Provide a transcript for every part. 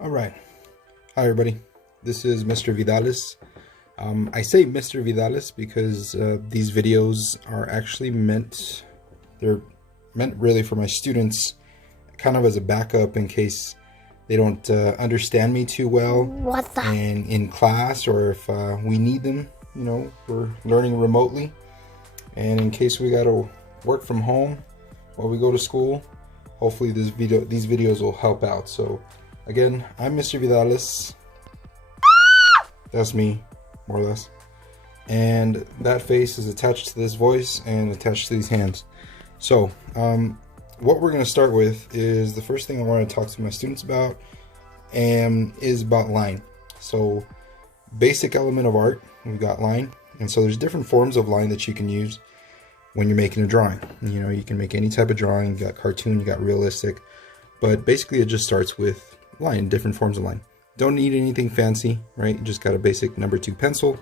All right. Hi, everybody. This is Mr. Vidales. I say Mr. Vidales because these videos are actually they're meant really for my students, kind of as a backup in case they don't understand me too well and in class, or if we need them, we're learning remotely. And in case we got to work from home while we go to school, hopefully these videos will help out. So again, I'm Mr. Vidales. That's me, more or less. And that face is attached to this voice and attached to these hands. So what we're going to start with is the first thing I want to talk to my students about, and is about line. So basic element of art, we've got line. And so there's different forms of line that you can use when you're making a drawing. You can make any type of drawing. You got cartoon, you got realistic, but basically it just starts with line, different forms of line. Don't need anything fancy, right? You just got a basic number 2 pencil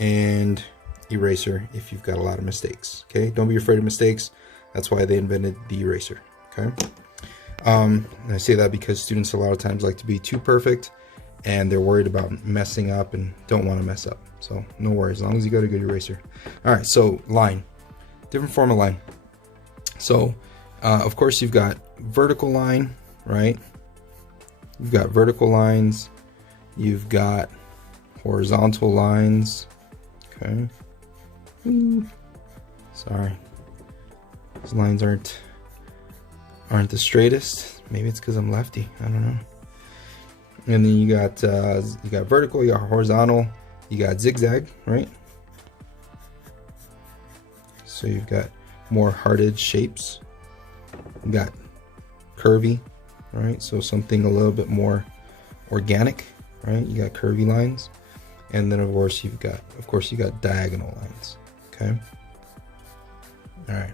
and eraser if you've got a lot of mistakes. Okay, don't be afraid of mistakes. That's why they invented the eraser. Okay, and I say that because students a lot of times like to be too perfect and they're worried about messing up and don't want to mess up. So no worries, as long as you got a good eraser. All right, so line, different form of line. So of course you've got vertical line, right? You've got vertical lines, you've got horizontal lines. Okay. Sorry, these lines aren't the straightest. Maybe it's because I'm lefty, I don't know. And then you got vertical, you got horizontal, you got zigzag, right? So you've got more hearted shapes. You got curvy, right? So something a little bit more organic, right? You got curvy lines. And then of course you got diagonal lines. Okay. All right.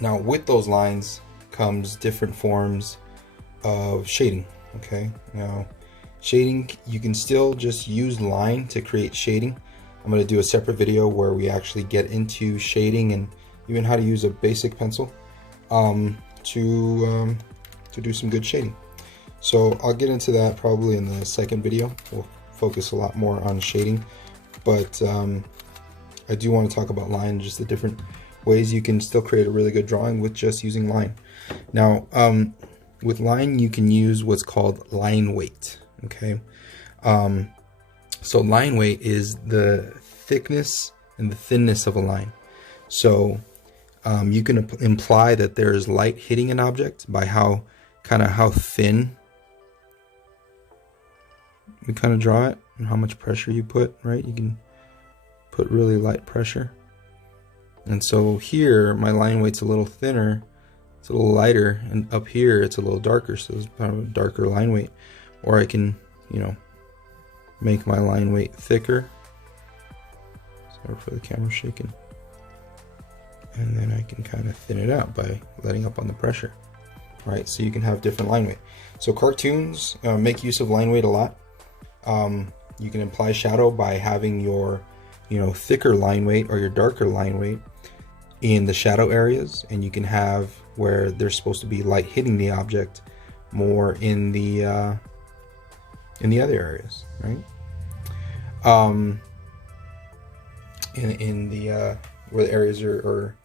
Now with those lines comes different forms of shading. Okay. Now shading, you can still just use line to create shading. I'm going to do a separate video where we actually get into shading and even how to use a basic pencil to do some good shading. So I'll get into that probably in the second video. We'll focus a lot more on shading, but I do want to talk about line, just the different ways you can still create a really good drawing with just using line. Now with line you can use what's called line weight. Okay, so line weight is the thickness and the thinness of a line. So you can imply that there is light hitting an object by how thin we kind of draw it and how much pressure you put, right? You can put really light pressure. And so here my line weight's a little thinner, it's a little lighter, and up here it's a little darker, so it's kind of a darker line weight. Or I can, make my line weight thicker. Sorry for the camera shaking. And then I can kind of thin it out by letting up on the pressure, right? So you can have different line weight. So cartoons make use of line weight a lot. You can imply shadow by having your thicker line weight or your darker line weight in the shadow areas, and you can have where there's supposed to be light hitting the object more in the other areas, right? In the where the areas are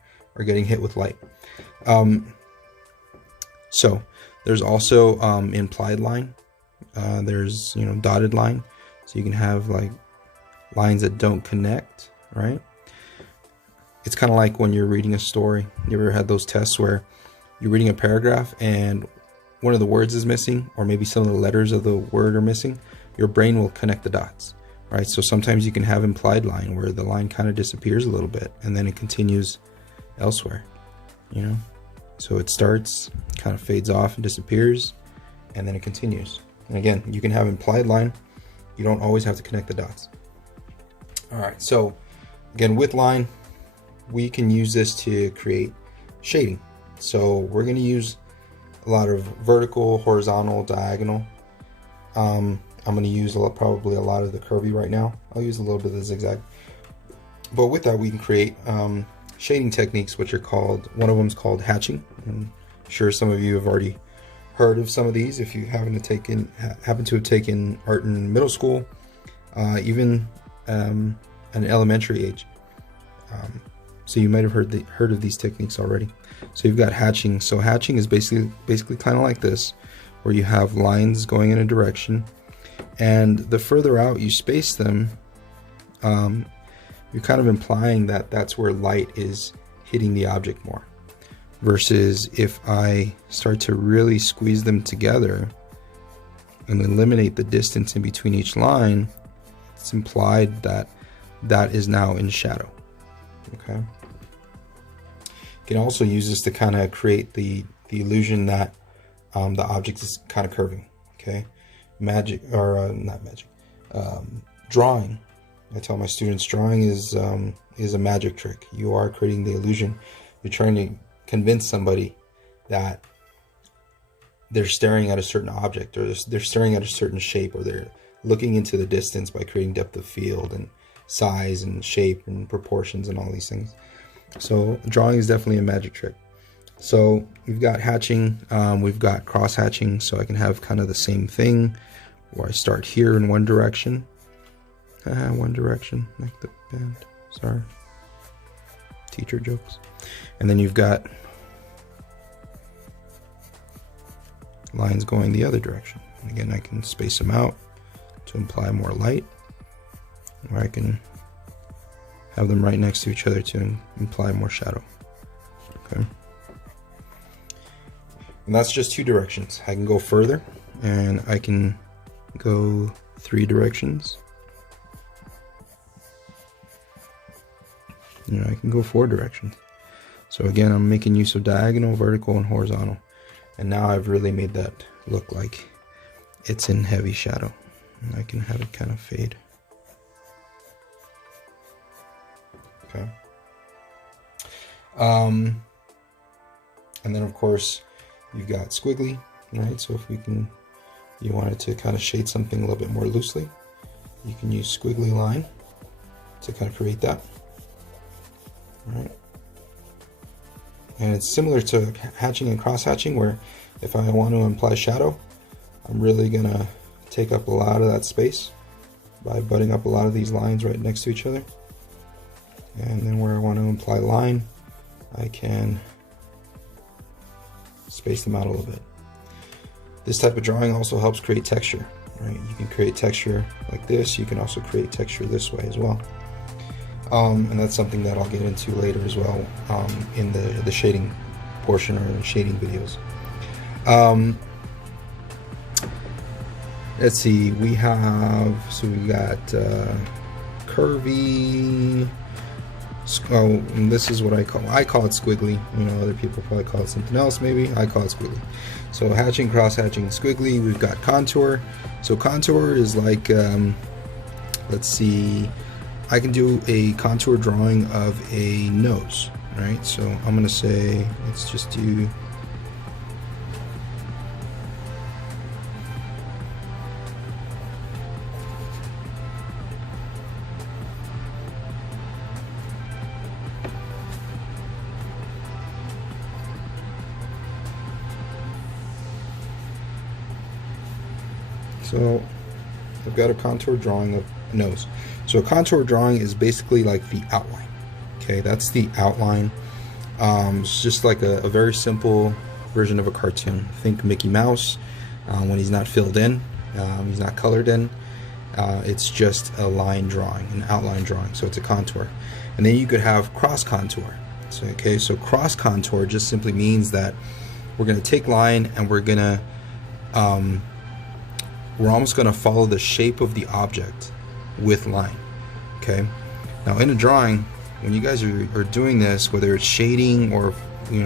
getting hit with light. So there's also implied line. There's dotted line. So you can have like lines that don't connect, right? It's kind of like when you're reading a story. You ever had those tests where you're reading a paragraph and one of the words is missing, or maybe some of the letters of the word are missing? Your brain will connect the dots, right? So sometimes you can have implied line where the line kind of disappears a little bit and then it continues elsewhere, So it starts, kind of fades off and disappears, and then it continues. And again, you can have implied line. You don't always have to connect the dots. All right, so again, with line, we can use this to create shading. So we're going to use a lot of vertical, horizontal, diagonal. I'm going to use probably a lot of the curvy right now. I'll use a little bit of the zigzag. But with that, we can create shading techniques, which are called, one of them is called hatching. I'm sure some of you have already heard of some of these if you happen to have taken art in middle school, even an elementary age. So you might have heard of these techniques already. So you've got hatching. So hatching is basically kind of like this, where you have lines going in a direction, and the further out you space them, you're kind of implying that that's where light is hitting the object more. Versus if I start to really squeeze them together and eliminate the distance in between each line, it's implied that that is now in shadow. Okay. You can also use this to kind of create the illusion that the object is kind of curving. Okay. Drawing. I tell my students drawing is a magic trick. You are creating the illusion. You're trying to convince somebody that they're staring at a certain object, or they're staring at a certain shape, or they're looking into the distance by creating depth of field and size and shape and proportions and all these things. So drawing is definitely a magic trick. So we've got hatching, we've got cross hatching, so I can have kind of the same thing where I start here in one direction, like the band, sorry, teacher jokes. And then you've got lines going the other direction. And again, I can space them out to imply more light, or I can have them right next to each other to imply more shadow. Okay. And that's just two directions. I can go further, and I can go 3 directions. You know, I can go 4 directions. So again, I'm making use of diagonal, vertical, and horizontal. And now I've really made that look like it's in heavy shadow. And I can have it kind of fade. Okay. And then of course, you've got squiggly, right? So if you wanted to kind of shade something a little bit more loosely, you can use squiggly line to kind of create that. Right. And it's similar to hatching and cross hatching, where if I want to imply shadow, I'm really gonna take up a lot of that space by butting up a lot of these lines right next to each other. And then where I want to imply line, I can space them out a little bit. This type of drawing also helps create texture, right? You can create texture like this. You can also create texture this way as well. And that's something that I'll get into later as well, in the shading portion, or in the shading videos. Let's see, we got curvy. Oh, and this is what I call it squiggly. You know, other people probably call it something else maybe. I call it squiggly. So hatching, cross hatching, squiggly. We've got contour. So contour is like, let's see, I can do a contour drawing of a nose, right? So I'm gonna say, let's just do, so I've got a contour drawing of nose. So a contour drawing is basically like the outline. Okay, that's the outline. It's just like a very simple version of a cartoon. Think Mickey Mouse when he's not filled in, he's not colored in. It's just a line drawing, an outline drawing. So it's a contour. And then you could have cross contour. So okay, so cross contour just simply means that we're going to take line and we're almost going to follow the shape of the object with line. Okay, now in a drawing, when you guys are doing this, whether it's shading or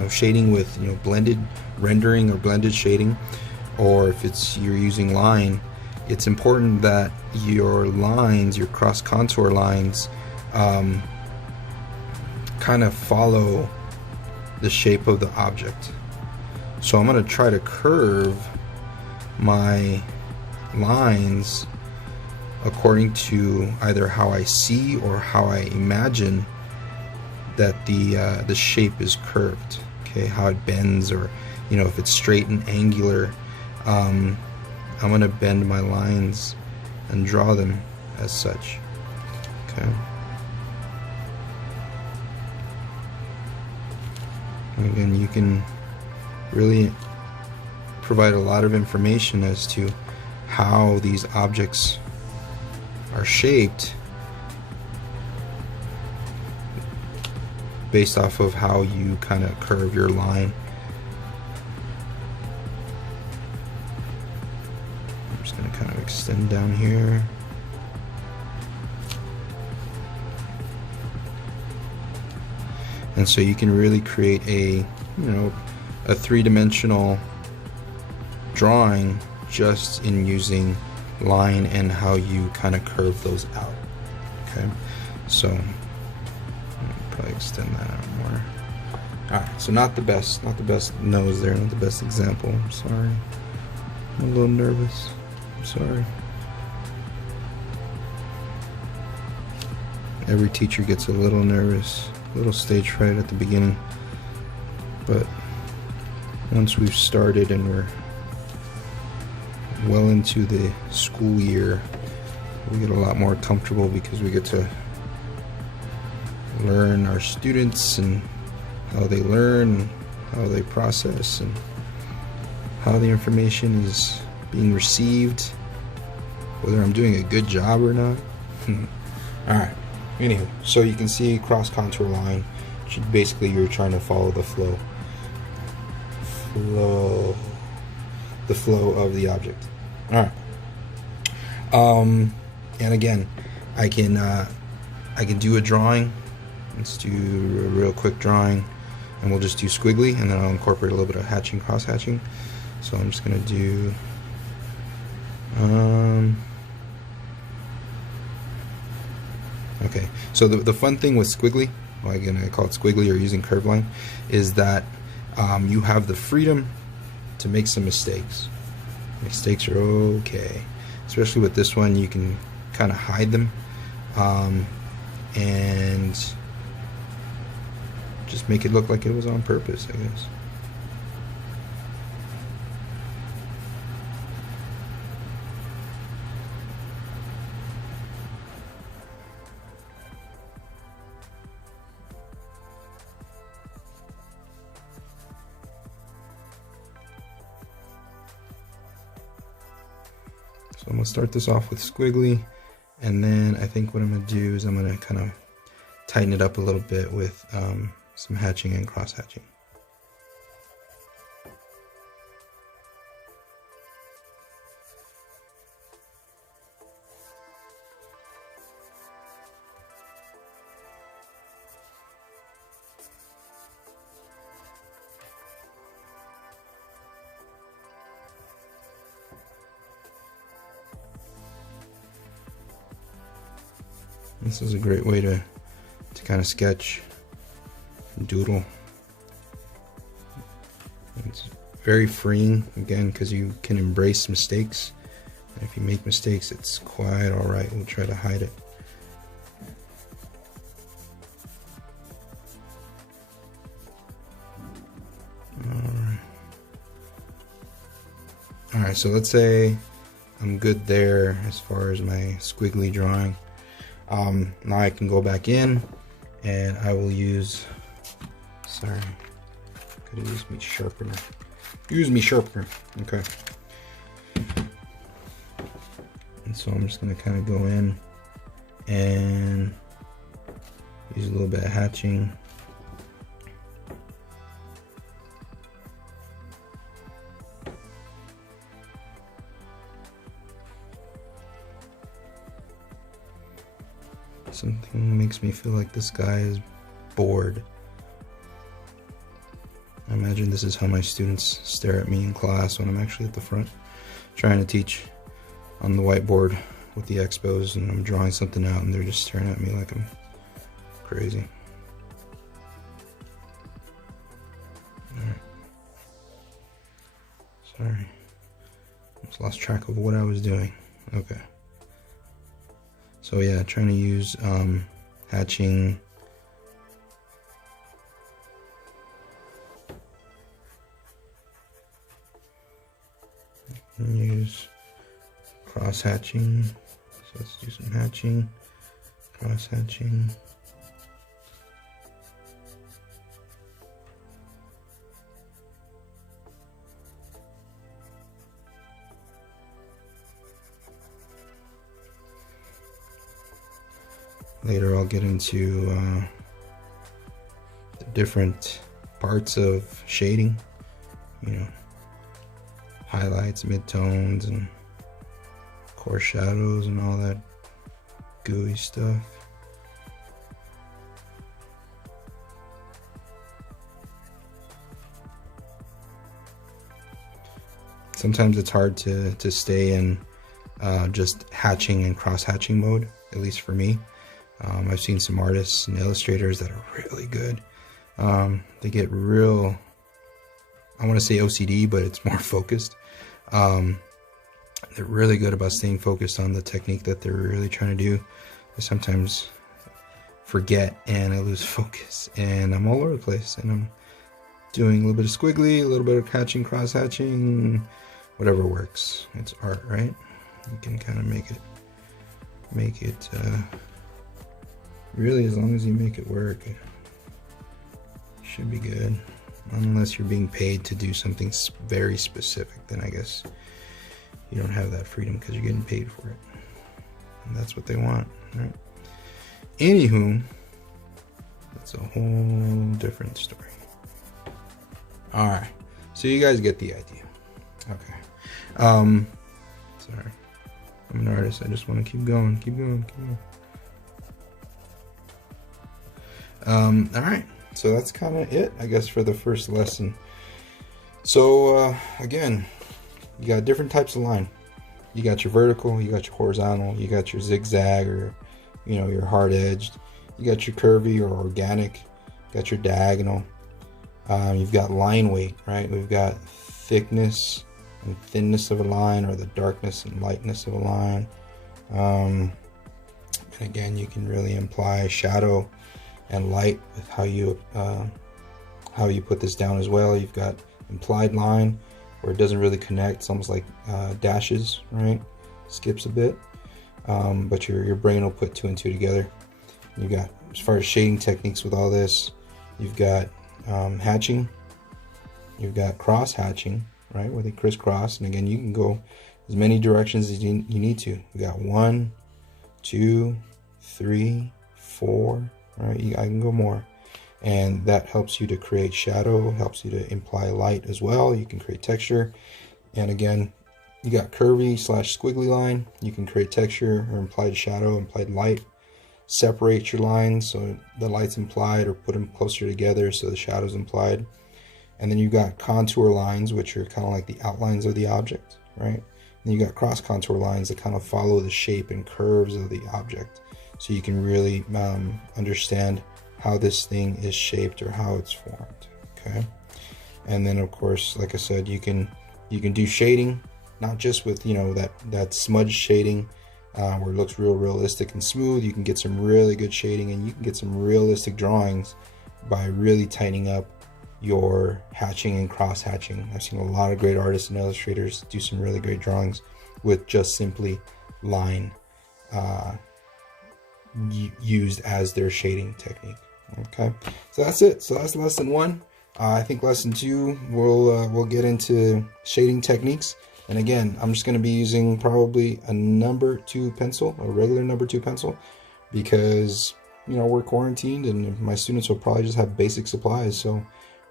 shading with blended rendering or blended shading, or if you're using line, it's important that your lines, your cross contour lines, kind of follow the shape of the object. So I'm going to try to curve my lines according to either how I see or how I imagine that the shape is curved. Okay, how it bends, or if it's straight and angular, I'm going to bend my lines and draw them as such. Okay. And again, you can really provide a lot of information as to how these objects are shaped based off of how you kind of curve your line. I'm just going to kind of extend down here. And so you can really create a, a three-dimensional drawing just in using line and how you kind of curve those out. Okay, so I'll probably extend that out more. Alright, so not the best nose there, not the best example. I'm sorry. I'm a little nervous. I'm sorry. Every teacher gets a little nervous, a little stage fright at the beginning. But once we've started and we're well into the school year, we get a lot more comfortable because we get to learn our students and how they learn, how they process, and how the information is being received, whether I'm doing a good job or not. Alright, anyway, so you can see cross contour line. Basically, you're trying to follow the flow of the object. Alright. And again, I can do a drawing. Let's do a real quick drawing, and we'll just do squiggly, and then I'll incorporate a little bit of hatching, cross hatching. So I'm just gonna do okay, so the fun thing with squiggly, well, again, I call it squiggly or using curve line, is that you have the freedom to make some mistakes. Mistakes are okay, especially with this one. You can kind of hide them and just make it look like it was on purpose, I guess. So I'm going to start this off with squiggly, and then I think what I'm going to do is I'm going to kind of tighten it up a little bit with some hatching and cross hatching. This is a great way to kind of sketch, doodle. It's very freeing, again, because you can embrace mistakes. And if you make mistakes, it's quite alright. We'll try to hide it. Alright, so let's say I'm good there as far as my squiggly drawing. Now I can go back in and I will use, sorry, could have used me sharpener. Use me sharpener, okay. And so I'm just gonna kind of go in and use a little bit of hatching. Something makes me feel like this guy is bored. I imagine this is how my students stare at me in class when I'm actually at the front trying to teach on the whiteboard with the expos, and I'm drawing something out and they're just staring at me like I'm crazy. Alright. Sorry. Just lost track of what I was doing. Okay. So yeah, trying to use hatching, And use cross hatching. So let's do some hatching, cross hatching. Later I'll get into the different parts of shading, you know, highlights, midtones, and coarse shadows and all that gooey stuff. Sometimes it's hard to stay in just hatching and cross hatching mode, at least for me. I've seen some artists and illustrators that are really good. They get real, I want to say OCD, but it's more focused. They're really good about staying focused on the technique that they're really trying to do. I sometimes forget and I lose focus and I'm all over the place, and I'm doing a little bit of squiggly, a little bit of hatching, cross hatching, whatever works. It's art, right? You can kind of make it really, as long as you make it work, it should be good. Unless you're being paid to do something very specific, then I guess you don't have that freedom because you're getting paid for it. And that's what they want, right? Anywho, that's a whole different story. Alright, so you guys get the idea. Okay. Sorry. I'm an artist, I just want to keep going, keep going, keep going. Alright, so that's kind of it, I guess, for the first lesson. So, again, you got different types of line. You got your vertical, you got your horizontal, you got your zigzag, or, you know, your hard edged. You got your curvy or organic, you got your diagonal. You've got line weight, right? We've got thickness and thinness of a line, or the darkness and lightness of a line. And again, you can really imply shadow and light with how you put this down as well. You've got implied line, where it doesn't really connect. It's almost like dashes, right? Skips a bit, but your brain will put two and two together. You got, as far as shading techniques with all this, you've got hatching, you've got cross hatching, right, where they crisscross, and again, you can go as many directions as you need to. You got 1, 2, 3, 4, right? I can go more, and that helps you to create shadow, helps you to imply light as well. You can create texture, and again, you got curvy / squiggly line. You can create texture or implied shadow, implied light. Separate your lines so the light's implied, or put them closer together so the shadow's implied. And then you've got contour lines, which are kind of like the outlines of the object, right? And you got cross contour lines that kind of follow the shape and curves of the object, so you can really understand how this thing is shaped or how it's formed. Okay. And then of course, like I said, you can do shading, not just with, you know, that smudge shading, where it looks real realistic and smooth. You can get some really good shading, and you can get some realistic drawings by really tightening up your hatching and cross hatching. I've seen a lot of great artists and illustrators do some really great drawings with just simply line used as their shading technique. Okay, so that's it. So that's lesson 1. I think lesson 2 we'll get into shading techniques. And again, I'm just going to be using probably a number 2 pencil, a regular number 2 pencil, because, you know, we're quarantined and my students will probably just have basic supplies. So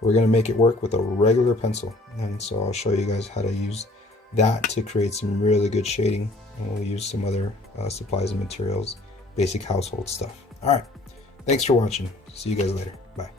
we're going to make it work with a regular pencil. And so I'll show you guys how to use that to create some really good shading. And we'll use some other supplies and materials, basic household stuff. All right. Thanks for watching. See you guys later. Bye.